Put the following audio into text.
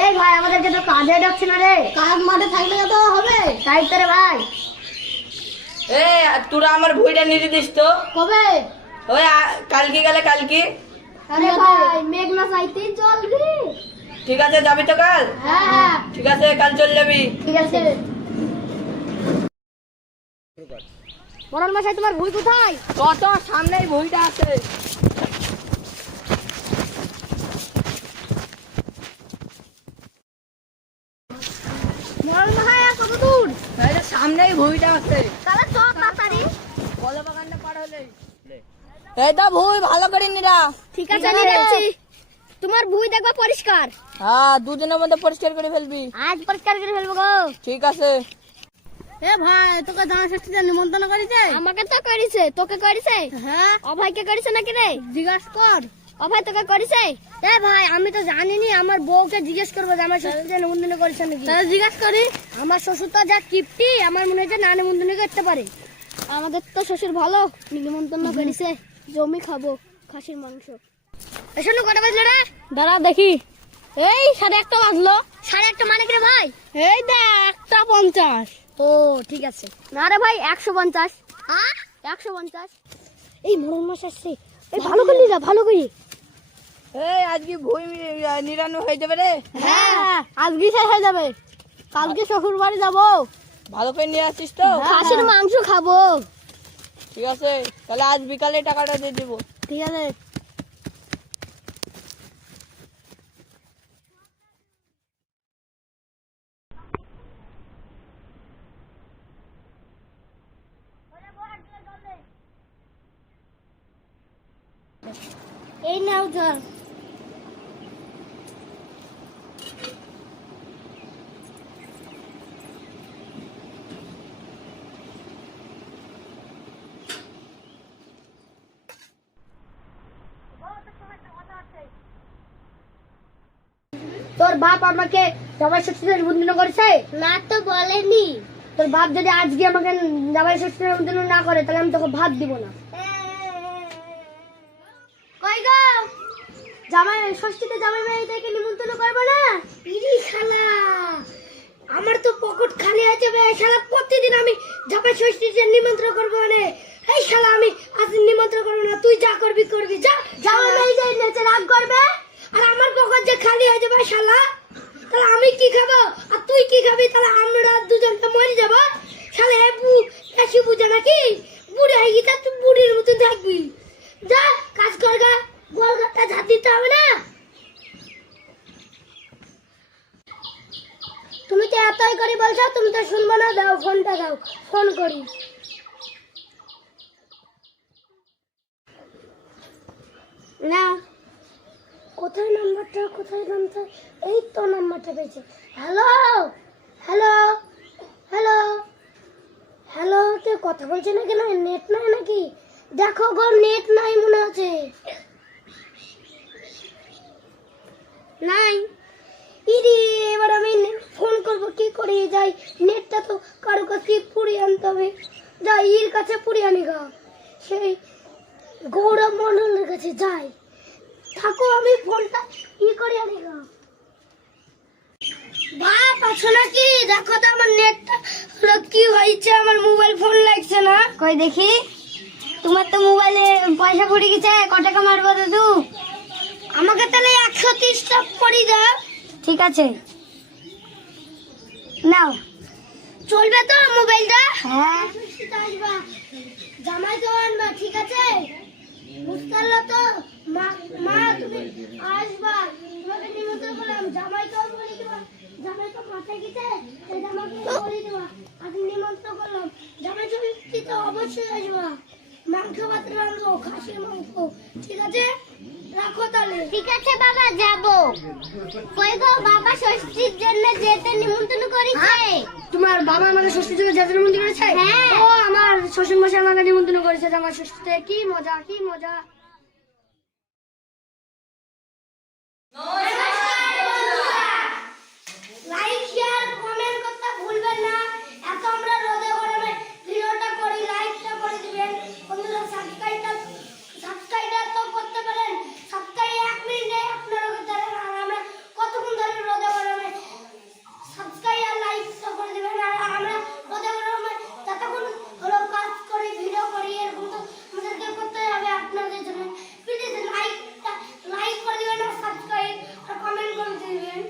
এই ভাই আমাদেরকে তো কাজে ডাকছে না রে। কাজ মাঠে থাকলে তো হবে, তাই তো রে ভাই। তোরা আমার ভুঁইটা নিতে দিস তো। কবে? ওই কালকে গেলে কালকে। আরে ভাই মেঘ না চাইতেই চল রে। ঠিক আছে, যাবি তো কাল? হ্যাঁ ঠিক আছে, কাল চল যাবি। ঠিক আছে। মরণ মশাই তোমার ভুঁই কোথায়? কত সামনেই ভুঁইটা আছে। মরণ মশাই আর কত দূর? এই যে সামনেই ভুঁইটা আছে। তাহলে চল তাড়াতাড়ি। কলা বাগানটা পার হলেই। এই তো ভুঁই ভালো করে নিরা। ঠিক আছে নিয়ে যাচ্ছি। তোমার ভুঁই দেখবা পরিষ্কার। হ্যাঁ, দুদিনের মধ্যে পরিষ্কার করে ফেলবি। আজ পরিষ্কার করে ফেলবো গো। ঠিক আছে। এ ভাই তোকে জামা ষষ্ঠীতে নিমন্ত্রণ করেছে? আমাকে তো করেছে। তোকে করেছে? হ্যাঁ। অভয়কে করেছে নাকি রে? জিজ্ঞাসা কর। অভয় তোকে করেছে? এ ভাই আমি তো জানিনি, আমার বউকে জিজ্ঞেস করবো যে আমার ষষ্ঠীতে নিমন্ত্রণ করেছে নাকি। তাহলে জিজ্ঞাসা করি। আমার শ্বশুর তো যা কিপটি, আমার মনে হচ্ছে না নিমন্ত্রণ করতে পারে। আমাদের তো শ্বশুর ভালো, নিমন্ত্রণ করেছে। জমি খাবো, খাসির মাংস। এসব কটা বাজলো রে? দাঁড়া দেখি। এই 1:30 বাজলো। 1:30 মানে কি রে ভাই? এই দেখ 1:50। ও ঠিক আছে। না রে ভাই 150। 150। এই মরণ মাস আসছে। এই ভালো করে যা, ভালো করে। এই আজকে ভুঁই নিরানো হয়ে যাবে রে। হ্যাঁ আজকে শেষ হয়ে যাবে। কালকে শ্বশুর বাড়ি যাবো। ভালো করে নিয়ে আসিস তো। খাসির মাংস খাবো। ঠিক আছে, তাহলে আজ বিকালে টাকাটা দিয়ে দিব। ঠিক আছে। এই নাও জল। তোর বাপ আমাকে জামাই ষষ্ঠীতে নিমন্ত্রণ করেছে? না তো বলেনি। তোর বাপ যদি আজকে আমাকে জামাই ষষ্ঠীতে নিমন্ত্রণ না করে তাহলে আমি তোকে ভাত দিব না। কই গো? জামাই ষষ্ঠীতে জামাই মেয়েদেরকে নিমন্ত্রণ করবে না? ইরি শালা, আমার তো পকেট খালি আছে বে শালা। প্রতিদিন আমি জামাই ষষ্ঠীতে নিমন্ত্রণ করব মানে এই শালা আমি আজ নিমন্ত্রণ করব না। তুই যা করবি করবি, যা। জামাই মেয়ে যাই নেচে রাগ করবে আর আমার পকেট যে খালি হয়ে যাবে শালা, তাহলে আমি কি খাবো আর তুই কি খাবি? তাহলে আমরা দুজন তো মরে যাবো শালা। বেশি বুঝে নাকি? বুড়ি হয়ে গেছে, তুই বুড়ির মতন থাকবি। যা কাজ কর গা, গোলঘরটা ঝাঁট দিতে হবে না। তুমি তো এতই করে বলছো, তুমি তো শুনবো না। দাও ফোনটা দাও, ফোন করি। না কোথায় নাম্বারটা, কোথায় নামটা? এই তো নাম্বারটা পেয়েছে। হ্যালো হ্যালো হ্যালো হ্যালো, তুই কথা বলছে না কেন? নেট নাই নাকি? দেখো গো নেট নাই মনে আছে। নাই ইরি, এবার আমি ফোন করবো কি করে? যাই, নেটটা তো কারো কাছে পুড়িয়ে আনতে হবে। যাই এর কাছে পুড়িয়ে আনি গা, সেই গৌরব মন্ডলের কাছে যাই। থাকো আমি ফোনটা ই করে আনি গা। বাপ আছো নাকি? দেখো তো আমার নেটটা কি হয়েছে, আমার মোবাইল ফোন লাগছে না। কই দেখি। তোমার তো মোবাইলে পয়সা পড়ে গেছে, কত টাকা মারবো দাদু? আমাকে তাহলে 130 টাকা পড়ি দাও। ঠিক আছে নাও। চলবে তো মোবাইলটা? হ্যাঁ। জামাই তো আনবা, ঠিক আছে? বুঝতে পারলো তো? মা তুমি আসবা, তোমাকে নিমন্ত্রণ করলাম। জামাই তো বলে দিবা, জামাই তো মাথায় গেছে, সেই জামাকে বলে দিবা আজ নিমন্ত্রণ করলাম। জামাই তুমি তো অবশ্যই আসবা। মাংস ভাত রান্নবো, খাসির মাংস। ঠিক আছে রাখো তাহলে। ঠিক আছে বাবা, যাবো। কই গো বাবা ষষ্ঠীর জন্য যেতে নিমন্ত্রণ করেছে? তোমার বাবা আমাকে ষষ্ঠীর জন্য যেতে নিমন্ত্রণ করেছে? হ্যাঁ। ও আমার শ্বশুর মশাই আমাকে নিমন্ত্রণ করেছে আমার ষষ্ঠীতে। কি মজা কি মজা।